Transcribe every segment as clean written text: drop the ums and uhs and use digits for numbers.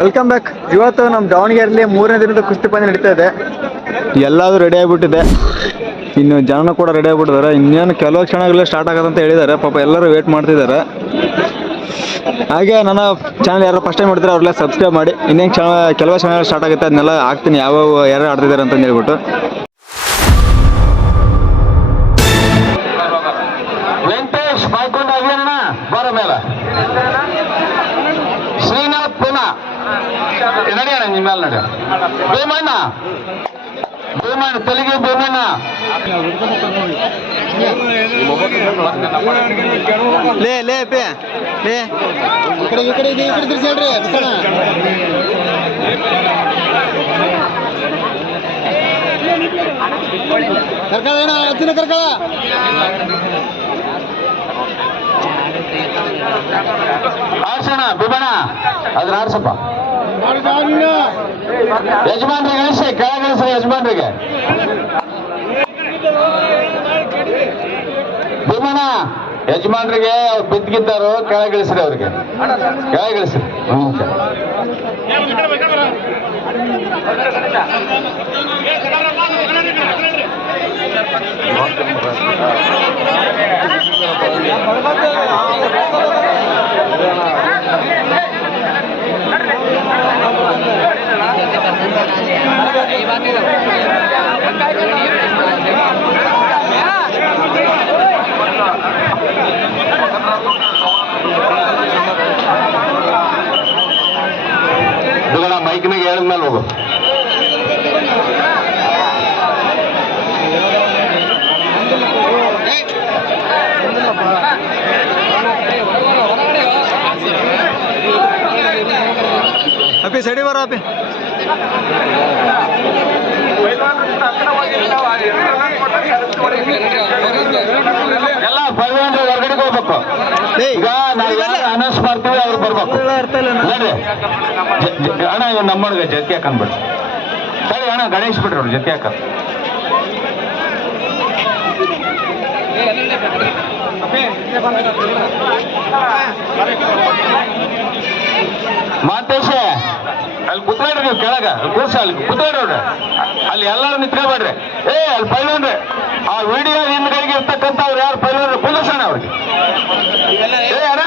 Welcome back. ಇವತ್ತು ನಮ್ಮ ದಾವಣಗೆರೆಯಲ್ಲಿ 3ನೇ ದಿನದ ಕುಸ್ತಿ ಪಂದ್ಯ ನಡೀತಾ ಇದೆ. ಎಲ್ಲಾದರೂ ರೆಡಿ ಆಗಿಬಿಟ್ಟಿದೆ, ಇನ್ನು ಜನನೂ ಕೂಡ ರೆಡಿ ಆಗಿಬಿಟ್ಟಿದ್ದಾರೆ. ಇನ್ನೇನು ಕೆಲವು ಕ್ಷಣಗಳೇ ಸ್ಟಾರ್ಟ್ ಆಗೋದಂತ ಹೇಳಿದ್ದಾರೆ. ಪಾಪ ಎಲ್ಲರೂ ವೇಟ್ ಮಾಡ್ತಿದ್ದಾರೆ. ಹಾಗೆ ನನ್ನ ಚಾನಲ್ ಯಾರು ಫಸ್ಟ್ ಟೈಮ್ ಮಾಡ್ತಾರೆ ಅವ್ರೆಲ್ಲ ಸಬ್ಸ್ಕ್ರೈಬ್ ಮಾಡಿ. ಇನ್ನೇನು ಕೆಲವು ಕ್ಷಣಗಳು ಸ್ಟಾರ್ಟ್ ಆಗುತ್ತೆ, ಅದನ್ನೆಲ್ಲ ಹಾಕ್ತೀನಿ ಯಾರು ಆಡ್ತಿದ್ದಾರೆ ಅಂತ ಹೇಳ್ಬಿಟ್ಟು. ವೆಂಕಟೇಶ್ ಬಾಯ್ಕೊಂಡು ಅಭಿಯಣ್ಣ ಬರ ಮೇಲೆ ಶ್ರೀನಾಥ್ ಪುನಃ ನಡಿಯೋಣ ನಿಮ್ಮ ಮೇಲೆ ನಡಿಯೋಣ. ಭೀಮಣ್ಣ ತೆಲುಗು ಭೀಮಣ್ಣ ಲೇ ಲೇ ಪೇ ಲೇ ಈ ಕಡೆ ತಿರ್ಸಿ ಕರ್ಕಳ ಹತ್ತಿನ ಕರ್ಕಳ ಆಡ್ಸೋಣ ಬಿಬಣ ಅದ್ರ ಆಡ್ಸಪ್ಪ. ಯಜಮಾನ್ರಿಗೆ ಇಳಿಸಿ, ಕೆಳಗಿಳಿಸಿ ಯಜಮಾನ್ರಿಗೆ. ಬಿಮಣ ಯಜಮಾನ್ರಿಗೆ ಅವ್ರು ಬಿದ್ದಿದ್ದಾರು, ಕೆಳಗಿಳಿಸ್ರಿ ಅವ್ರಿಗೆ, ಕೆಳಗಿಳಿಸ್ರಿ. ಮೈಕ್ನಾಗ ಹೇಳಿದ್ಮೇಲೆ ಹೋಗು. ಅಪ್ಪಿ ಸಡಿ ಬರೋ ಅಪ್ಪಿ. ಎಲ್ಲ ಪಲ್ವಾನ್ರು ಹೊರಗಡೆಗೆ ಹೋಗ್ಬೇಕು. ಈಗ ನಾವು ಅನೌನ್ಸ್ ಮಾಡ್ತೀವಿ, ಅವ್ರು ಬರ್ಬೇಕು. ನೋಡ್ರಿ ಅಣ್ಣ, ಇವ್ ನಮ್ಮೊಳಗೆ ಜೊತೆ ಹಾಕಂದ್ಬಿಡ್ರಿ. ಸರಿ ಅಣ್ಣ, ಗಣೇಶ್ ಬಿಡ್ರಿ ಅವ್ರು ಜೊತೆ ಹಾಕ. ಮಾತೇಶ ಅಲ್ಲಿ ಕುತ್ಕೊಳ್ರಿ, ನೀವು ಕೆಳಗ ಕೂರ್ಸ, ಅಲ್ಲಿ ಕುತ್ಕೊಳ್ರಿ. ಅಲ್ಲಿ ಎಲ್ಲಾರು ನಿಂತ್ಕೊಬೇಡ್ರಿ. ಅಲ್ಲಿ ಪೈಲನ್ರಿ ಆ ವಿಡಿಯೋ ಹಿಂದ್ಗಡೆಗೆ ಇರ್ತಕ್ಕಂಥ ಅವ್ರು ಯಾರು ಪೈಲನ್ರಿ ಕುಂದರ್ಸೋಣ ಅವ್ರಿಗೆ. ಅಣ್ಣ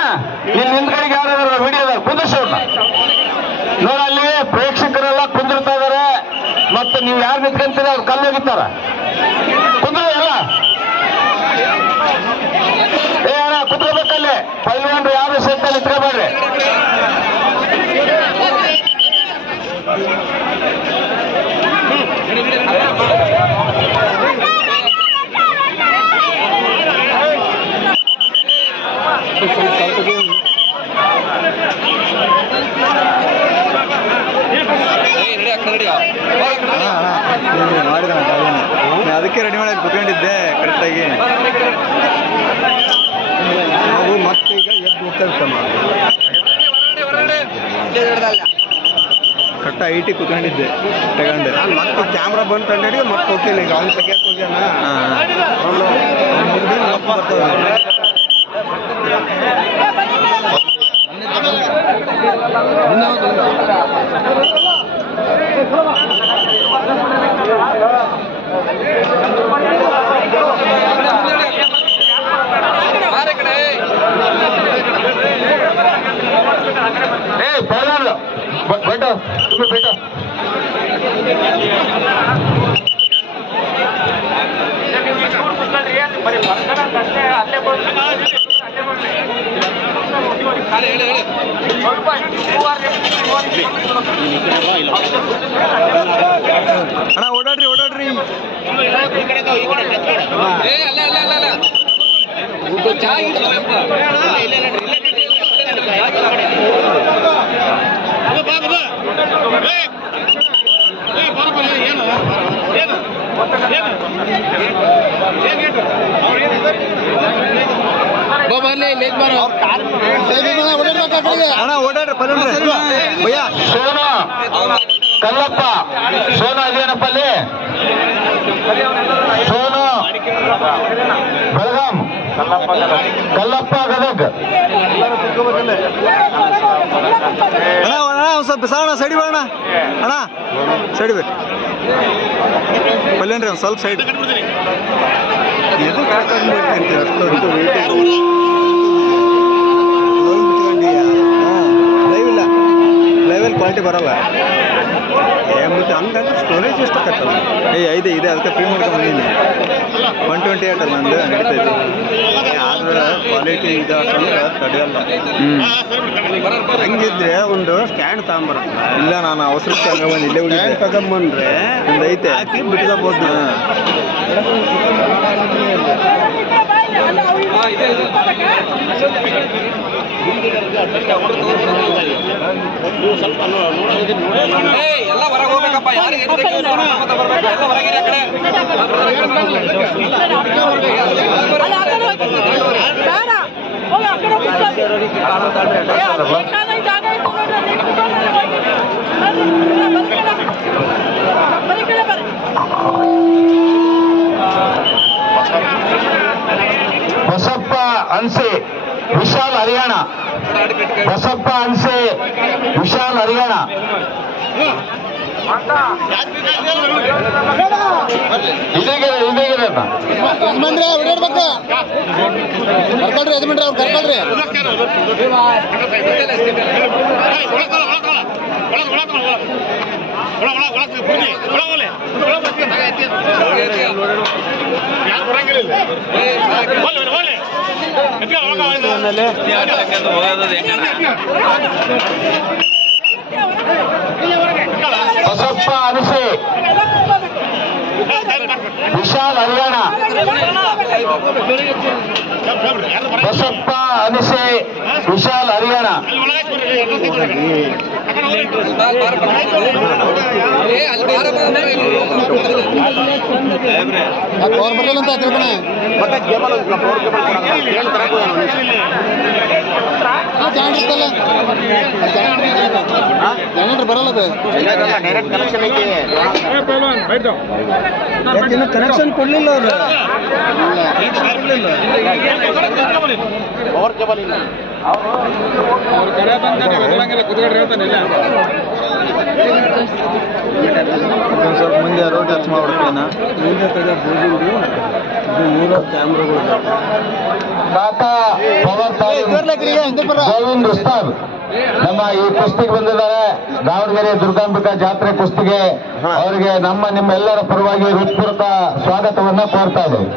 ನಿನ್ ಹಿಂದ್ಗಡೆಗೆ ಯಾರು ವಿಡಿಯೋದಾಗ ಕುಂದರ್ಸೋಣ ನೋಡ. ಅಲ್ಲಿ ಪ್ರೇಕ್ಷಕರೆಲ್ಲ ಕುಂದಿರ್ತಾ ಇದಾರೆ, ಮತ್ತೆ ನೀವು ಯಾರು ನಿಂತ್ಕೊಂತೀರ ಅವ್ರು ಕಲ್ಲು ಹೋಗಿತ್ತಾರ. ಕುಂದ್ರ ಎಲ್ಲ ಅಣ್ಣ ಕುತ್ಕೋಬೇಕಲ್ಲಿ. ಪೈಲನ್ರು ಯಾರು ಸೆಟ್ಟಲ್ಲಿ ನಿಂತ್ಕೊಬೇಡ್ರಿ. ಅದಕ್ಕೆ ರೆಡಿ ಮಾಡಿ ಕುತ್ಕೊಂಡಿದ್ದೆ ಕರೆಕ್ಟಾಗಿ. ನಾವು ಮತ್ತೆ ಈಗ ಎದ್ದು ಹೋಗ್ತಾ ಕರೆಕ್ಟ್ ಐಟಿ ಕುತ್ಕೊಂಡಿದ್ದೆ ತಗೊಂಡೆ. ಮತ್ತೆ ಕ್ಯಾಮ್ರಾ ಬಂದು ತಂಡಿ ಮತ್ತೆ ಹೋಗ್ತೀನಿ. ಈಗ ಅವ್ನು ತೆಗಿಯಕ್ಕೆ ಹೋಗ್ಯಾನ बैठो तुम्हें बैठो. ಅಣ್ಣ ಓಡಾಡ್ರಿ ಓಡಾಡ್ರಿ. ಅಣ್ಣ ಓಡಾಡ್ರಿ ಭಯ್ಯ. ಸೋನಾ ಕಲ್ಲಪ್ಪ, ಸೋನಾ ಅದೇನಪ್ಪ ಅಲ್ಲಿ, ಸೋನು ಬೆಳಗಾಂ ಶ್ರೀರಾಮ್ ಕಲ್ಲಪ್ಪ ಗದಗ್. ಅಣ್ಣ ಒಂದು ಸ್ವಲ್ಪ ಬಿಸಾಣ ಸೈಡ್ ಬೇಡ ಅಣ್ಣ ಸೈಡ್ ಬೇಕು ಬಲ್ಲೇನ್ರಿ ಒಂದು ಸ್ವಲ್ಪ ಸೈಡ್ ಲೈವ್ ಇಲ್ಲ ಲೈವಲ್ಲಿ ಕ್ವಾಲಿಟಿ ಬರಲ್ಲ ಮತ್ತೆ ಹಂಗಂದ್ರೆ ಸ್ಟೋರೇಜ್ ಎಷ್ಟು ಕಟ್ಟಲ್ಲ ಇದೆ ಅದಕ್ಕೆ ಫ್ರೀ ಮಾಡ್ಕೊಂಡು ಬಂದೀನಿ 128 ಅಲ್ಲ ನಂದು ನಡೀತೈತಿ ಆದ್ರೆ ಕ್ವಾಲಿಟಿ ಇದು ಅಂತಂದ್ರೆ ತಡೆಯಲ್ಲ ಹಂಗಿದ್ರೆ ಒಂದು ಸ್ಟ್ಯಾಂಡ್ ತಗೊಂಬರುತ್ತೆ ಇಲ್ಲ ನಾನು ಅವಸರಕ್ಕೆ ತಗೊಂಡ್ಬಂದು ಇಲ್ಲೇ ಸ್ಟ್ಯಾಂಡ್ ತಗೊಂಬಂದ್ರೆ ಒಂದು ಐತೆ ಹಾಕಿ ಬಿಟ್ಕೋಬೋದು ಎಲ್ಲ ಹೊರಗೆ ಹೋಗ್ಬೇಕಪ್ಪ ಯಾರಿಗೆ ಹೊರಗಿರಿ ಆ ಕಡೆ ಬಸಪ್ಪ ಅನ್ಸೆ ವಿಶಾಲ್ ಹರಿಯಾಣ. ಬಸಪ್ಪ ಅನ್ಸೆ ವಿಶಾಲ್ ಹರಿಯಾಣ. ಇದೀಗ ಯಜಮಾನ್ರೆ ಓಡಾಡ್ಬೇಕು ಕರ್ಕೊಳ್ರಿ ಯಜಮಾನ್ರೆ ಅವ್ರು ಕರ್ಕೊಳ್ರಿ ಬಸಪ್ಪ ಅನಸೆ ವಿಶಾಲ್ ಹರಿಯಾಣ. ಬಸಪ್ಪ ಅನಸೆ ವಿಶಾಲ್ ಹರಿಯಾಣ. ಅವ್ರು ಬರಲಿಲ್ಲ ಅಂತ ತಿಳ್ಕೊಣ ಜಾಣಿರ್ತಲ್ಲ ಜಾಣಿಟ್ರೆ ಬರಲ್ಲ ಅದು ಯಾಕಿನ್ನು ಕನೆಕ್ಷನ್ ಕೊಡ್ಲಿಲ್ಲ ಅವರು ಸ್ವಲ್ಪ ಮುಂದೆ ರೋಡ್ ಟಚ್ ಮಾಡ್ಬಿಡ್ತೇನ ಮುಂದೆ ಕ್ಯಾಮ್ರಾಗಳು ಟಾಟಾ ಪವರ್ ಗೋವಿಂದ್ ರುಸ್ತಾನ್ ನಮ್ಮ ಈ ಕುಸ್ತಿಗೆ ಬಂದಿದ್ದಾರೆ. ದಾವಣಗೆರೆ ದುರ್ಗಾಂಬಿಕಾ ಜಾತ್ರೆ ಕುಸ್ತಿಗೆ ಅವರಿಗೆ ನಿಮ್ಮೆಲ್ಲರ ಪರವಾಗಿ ಹೃತ್ಪೂರ್ವಕ ಸ್ವಾಗತವನ್ನ ಕೋರ್ತಾ ಇದ್ದೇವೆ.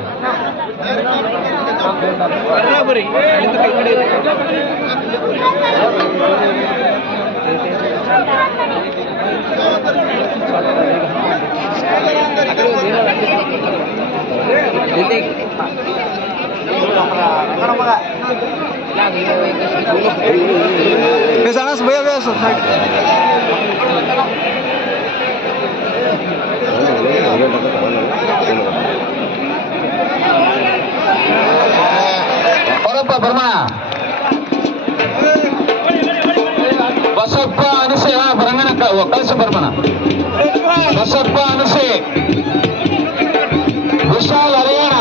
Anas भैया भैया साइड ಬರಪ್ಪ ಬರ್ಮಾ ಬಸಪ್ಪ ಅನಸೆ ಬರಂಗನ ಕಳಿಸಿ ಬರ್ಮಣ. ಬಸಪ್ಪ ಅನಸೆ ವಿಶಾಲ್ ಹರಿಯಾಣ.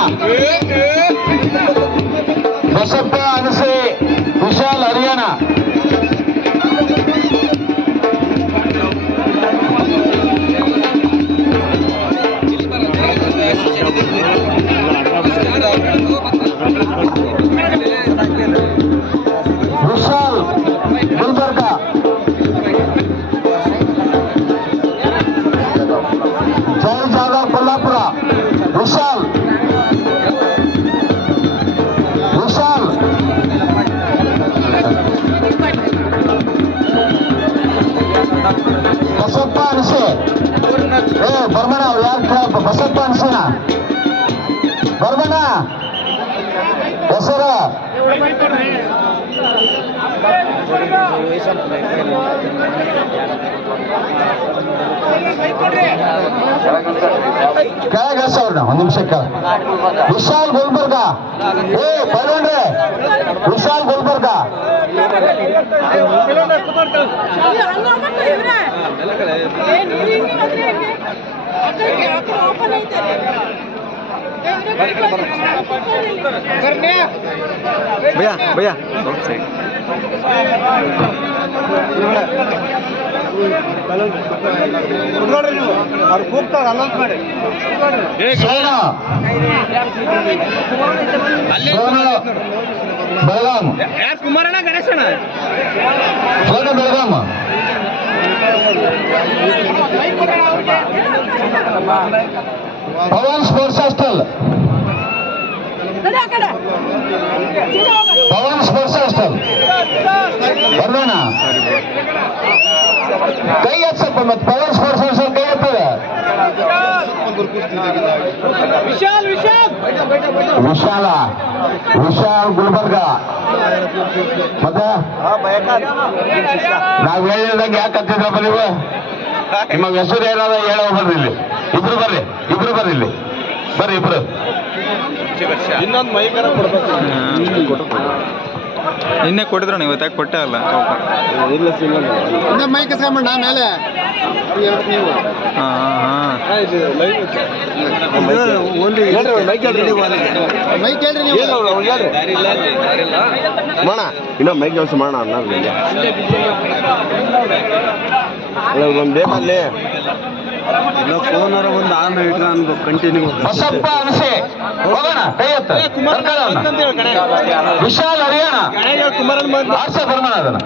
ಬಸಪ್ಪ ಅನಸೆ ವಿಶಾಲ್ ಹರಿಯಾಣ. ವಿಶಾಲ್ ಗುಲ್ಬರ್ಗ. ಜೈ ಜಾಗ ಕೊಲ್ಲಾಪುರ. ವಿಶಾಲ್ ಬಸಪ್ಪ ಅನಸೆ ಬರ್ಮಣ. ಅವ್ರು ಯಾರು ಬಸಪ್ಪ ಅನಸೆನ ಬರ್ಮಣ ಹೆಸರು ಕೆಳಗೆ ಅವ್ರನ್ನ ಒಂದ್ ನಿಮಿಷಕ್ಕೆ. ವಿಶಾಲ್ ಗುಲ್ಬರ್ಗ. ಬರೋಣ್ರೆ ವಿಶಾಲ್ ಗುಲ್ಬರ್ಗ. ಭಯ್ಯ ಭಯ್ಯ ಅವ್ರು ಕೂಗ್ತಾರೆ ಅಲೌನ್ಸ್ ಮಾಡಿ ಬೆಳಗಾಂ ಕುಮಾರಣ್ಣ ಗಣೇಶಣ್ಣ ಸೋನ Belgaum Pavan sports hostel Pavan sports hostel ಬರ್ಬೇಣ ಕೈ ಎತ್ತಪ್ಪ ಮತ್ತೆ ಪವನ್ ಸ್ಪೋರ್ಟ್ಸ್ ಹಾಸ್ಟೆಲ್ ಕೈ ಎತ್ತದೆ ವಿಶಾಲ ವಿಶಾಲ್ ಗುಲ್ಬರ್ಗ ಮತ್ತೆ ನಾವ್ ಹೇಳಿದಂಗೆ ಯಾಕೆ ಹತ್ತಿದ್ರಪ್ಪ ನೀವು ನಿಮ್ಮ ಹೆಸರು ಏನಾದ ಹೇಳೋ ಬರ್ರಿ ಇಲ್ಲಿ ಇಬ್ರು ಬರ್ರಿ ಇಲ್ಲಿ ಬರ್ರಿ ಇಬ್ರು ಇನ್ನೊಂದು ಮೈಕರ ಕೊಡ್ಬೇಕು ನಿನ್ನೆ ಕೊಟ್ಟಿದ್ರು ನೀವು ಇವತ್ತಾಗ ಕೊಟ್ಟೆ ಅಲ್ಲ ಇನ್ನೊಂದು ಮೈಕ್ ಇಸ್ಕೊಂಬಣ್ಣ ಮೇಲೆ ನೀವು ಮೈಕ್ ಹೇಳ್ರಿ ನೀವು ಮಾಡ ಇನ್ನೊಂದು ಮೈಕ್ ಕೆಲಸ ಮಾಡೋಣ ಒಂದು ಬೇಕಲ್ಲಿ ಫೋನರ ಒಂದು ಆನ್ ಇಟ್ಕೊಂಡು ಕಂಟಿನ್ಯೂ ಬಸಪ್ಪ ಅನಸೆ ಹೋಗೋಣ ಕೈ ಎತ್ತ ವಿಶಾಲ್ ಹರಿಯಾಣ ಆರ್ಸ ಬರ್ಮಣ ಅದನ್ನ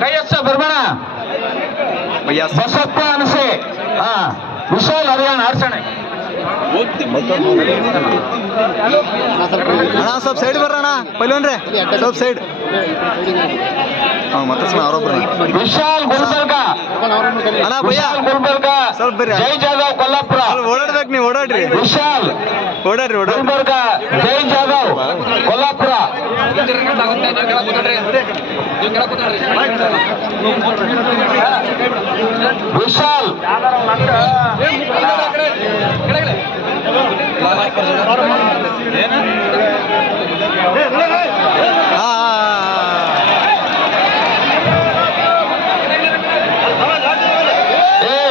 ಕೈ ಎತ್ತ ಬರ್ಮಣ ಬಸಪ್ಪ ಅನಸೆ ಹಾ ವಿಶಾಲ್ ಹರಿಯಾಣ ಆರ್ಸಣ ಅಣ್ಣ ಸ್ವಲ್ಪ ಸೈಡ್ ಬರೋಣ ಪೈಲ್ವನ್ರೆ ಸ್ವಲ್ಪ ಸೈಡ್ ಮತ್ತೆ ಅವರೊಬ್ಬರ ವಿಶಾಲ್ ಗುಲ್ಬರ್ಗ ಅಣ್ಣ ಭಯ್ಯ ಗುಲ್ಬರ್ಗ ಸ್ವಲ್ಪ ಬರ್ರಿ ಜೈ ಜಾಧವ್ ಕೊಲ್ಲಾಪುರ ಓಡಾಡ್ಬೇಕು ನೀವು ಓಡಾಡ್ರಿ ವಿಶಾಲ್ ಓಡಾಡ್ರಿ ಗುಲ್ಬರ್ಗ ಜೈ ಜಾಧವ್ ಕೊಲ್ಲಾಪುರ ವಿಶಾಲ್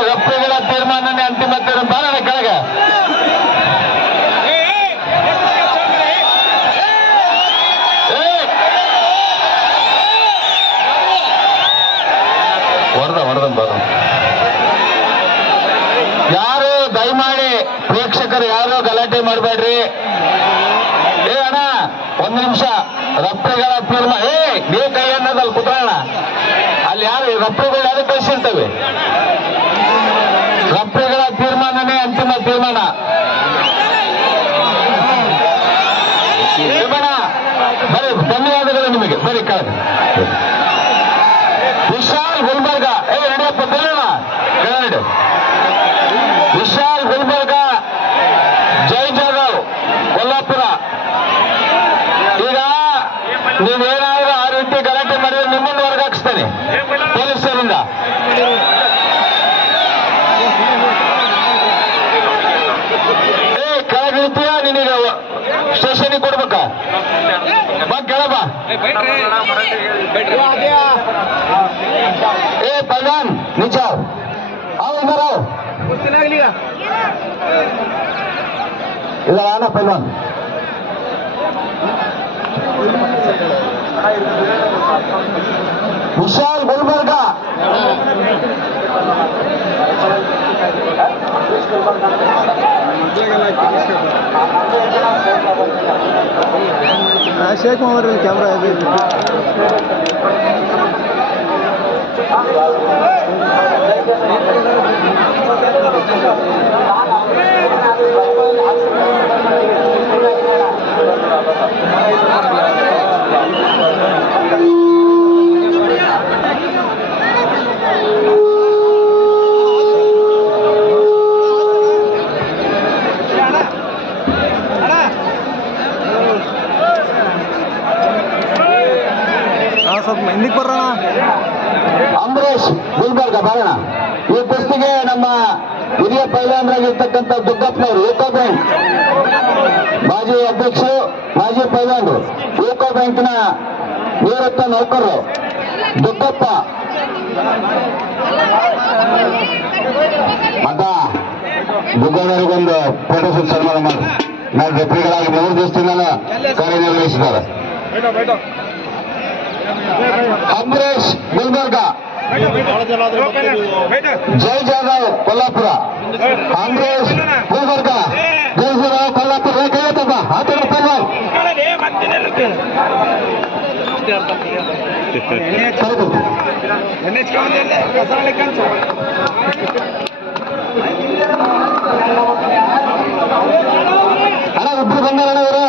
ಒಪ್ಪಿಗಳ ತೀರ್ಮಾನನೇ ಅಂತಿಮ ತೀರ್ಮಾನ ಬಾರಣ ಕೆಳಗೆ ಹೊರದಂ ಬರ ಯಾರು ದಯಮಾಡಿ ಪ್ರೇಕ್ಷಕರು ಯಾರು ಗಲಾಟೆ ಮಾಡಬೇಡ್ರಿ ಅಣ್ಣ ಒಂದ್ ನಿಮಿಷ ರಫ್ರಿಗಳ ತೀರ್ಮಾನ ನೀವು ಕೈ ಅನ್ನೋದಲ್ಲಿ ಕುತ್ಕೊಳ್ಳೋಣ ಅಲ್ಲಿ ಯಾರು ರಫ್ರಿಗಳು ಯಾರು ಕಳಿಸಿರ್ತವೆ ರಫ್ರಿಗಳ ತೀರ್ಮಾನನೇ ಅಂತಿಮ ತೀರ್ಮಾನ ಬರೀ ಧನ್ಯವಾದಗಳು ನಿಮಗೆ ಬರೀ ಕೆಳಗೆ ವಿಶಾಲ್ ಗುಲ್ಬರ್ಗ ನಡಿಯಪ್ಪ ಬರೋಣ ಕೆಳಗಡೆ ವಿಶಾಲ್ ಗುಲ್ಬರ್ಗ ಜೈ ಜಾಧವ್ ಕೊಲ್ಲಾಪುರ ಈಗ ನೀವೇನಾದ್ರೂ ಆ ರೀತಿ ಗಲಾಟೆ ಮಾಡಿದ್ರೆ ನಿಮ್ಮನ್ನು ಹೊರಗಾಕಿಸ್ತೇನೆ ಪೊಲೀಸರಿಂದ ಕೆಳಗಿರ್ತೀಯ ನಿನಗೆ ಸ್ಟೇಷನ್ಗೆ ಕೊಡ್ಬೇಕಾ ಬಾ ಕೆಳಬಾ पहलवान नीचे आओ इधर आओ इधर आना पहलवान विशाल गुलबर्गा शेख मोहम्मद कैमरा है ಸ್ವಲ್ಪ ಹಿಂದಕ್ಕೆ ಬರೋಣ ಅಂಬರೀಶ್ ಗುಲ್ಬರ್ಗ ಬರೋಣ ಈ ಕುಸ್ತಿಗೆ ನಮ್ಮ ಹಿರಿಯ ಪೈಲ್ವಾನರಾಗಿರ್ತಕ್ಕಂಥ ದುಗ್ಗಪ್ಪನವರು ಯೂಕೋ ಬ್ಯಾಂಕ್ ಮಾಜಿ ಅಧ್ಯಕ್ಷರು ಮಾಜಿ ಪೈಲ್ವಾನರು ಯೂಕೋ ಬ್ಯಾಂಕ್ನ ನಿವೃತ್ತ ನೌಕರರು ದುಗ್ಗಪ್ಪ ಅಂತ ಬುಗ್ಗಣ್ಣರಿಗೊಂದು ಫೋಟೋ ಶೂಟ್ ಸನ್ಮಾನ ಮಾಡಿ ನಾವು ರೆಫ್ರಿಗಳಾಗಿ 3 ದಿವಸದಿಂದ ಕಾರ್ಯನಿರ್ವಹಿಸಿದ್ದಾರೆ. ಅಂಬರೀಶ್ ಗುಲ್ಬರ್ಗ, ಜೈ ಜಾಧವ್ ಕೊಲ್ಲಾಪುರ, ಅಂಬರೀಶ್ ಗುಲ್ಬರ್ಗ, ಜೈ ಜಾಧವ್ ಕೊಲ್ಲಾಪುರ. ಕೇಳತ್ತಪ್ಪ ಆತನ ಪಲ್ವಾನ್ ಅಣ್ಣ ಇಬ್ರು ಬಂದಾರಣ್ಣ ಇವರು.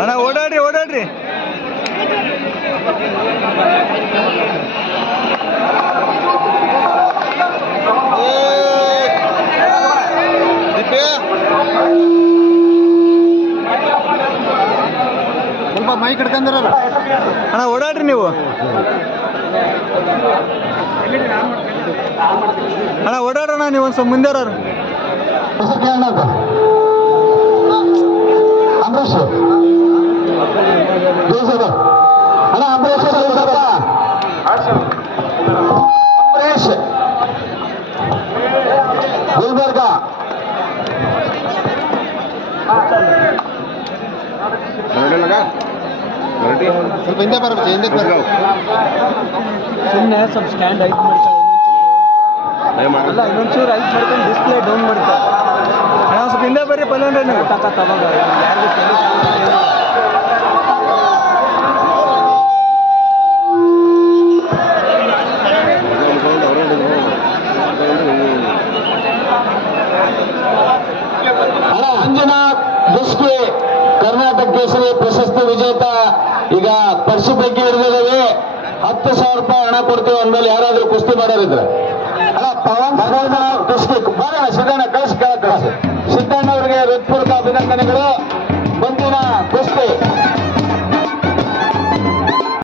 ಅಣ್ಣ ಓಡಾಡ್ರಿ ಓಡಾಡ್ರಿ. ಸ್ವಲ್ಪ ಮೈ ಕಟ್ಕೊಂಡ್ರಲ್ಲ. ಅಣ್ಣ ಓಡಾಡ್ರಿ ನೀವು. ಅಣ್ಣ ಓಡಾಡ್ರಣ್ಣ ನೀವು ಒಂದು ಸ್ವಲ್ಪ ಮುಂದೆ ಇರೋರು. ಅಂಬರೀಶ್ ಅಣ್ಣ ಅಂಬರೀಶ್ ಅಂಬರೀಶ್ ಗುಲ್ಬರ್ಗ. ಸ್ವಲ್ಪ ಹಿಂದೆ ಬರಬೇಕು, ಹಿಂದೆ ಬರಬೇಕು. ಸುಮ್ಮನೆ ಸ್ವಲ್ಪ ಸ್ಟ್ಯಾಂಡ್ ಹೈಟ್ ಮಾಡ್ತಾರೆ, ಅಲ್ಲ ಇನ್ನೊಂಚೂರು ಹೈಟ್ ಮಾಡ್ಕೊಂಡು ಡಿಸ್ಪ್ಲೇ ಡೌನ್ ಮಾಡ್ತಾರೆ. ಅಣ್ಣ ಸ್ವಲ್ಪ ಹಿಂದೆ ಬರ್ರಿ ಪಲ್ವಂಡ್ರೆ ನೀವು ತಾಕತ್ ಅವಾಗ ಯಾರಿಗೂ ಮಂಜುನಾಥ್ ದುಸ್ಕಿ ಕರ್ನಾಟಕ ಕೇಸರಿ ಪ್ರಶಸ್ತಿ ವಿಜೇತ. ಈಗ ಪರ್ಸು ಪೈಕಿ ಹಿಡಿದಿದ್ದೇವೆ. 10,000 ರೂಪಾಯಿ ಹಣ ಕೊಡ್ತೀವಿ ಅಂದ್ಮೇಲೆ ಯಾರಾದ್ರೂ ಕುಸ್ತಿ ಮಾಡೋರಿದ್ರೆ ಅಲ್ಲ ಪವನ್ ದುಸ್ಕಿ ಬರೋಣ. ಸಿದ್ದಣ್ಣ ಕಳಿಸಿ ಕೆಳಗೆ ಕಳಿಸಿ. ಸಿದ್ದಣ್ಣ ಅವರಿಗೆ ಹೃತ್ಪೂರ್ವಕ ಅಭಿನಂದನೆಗಳು. ಮುಂದಿನ ಕುಸ್ತಿ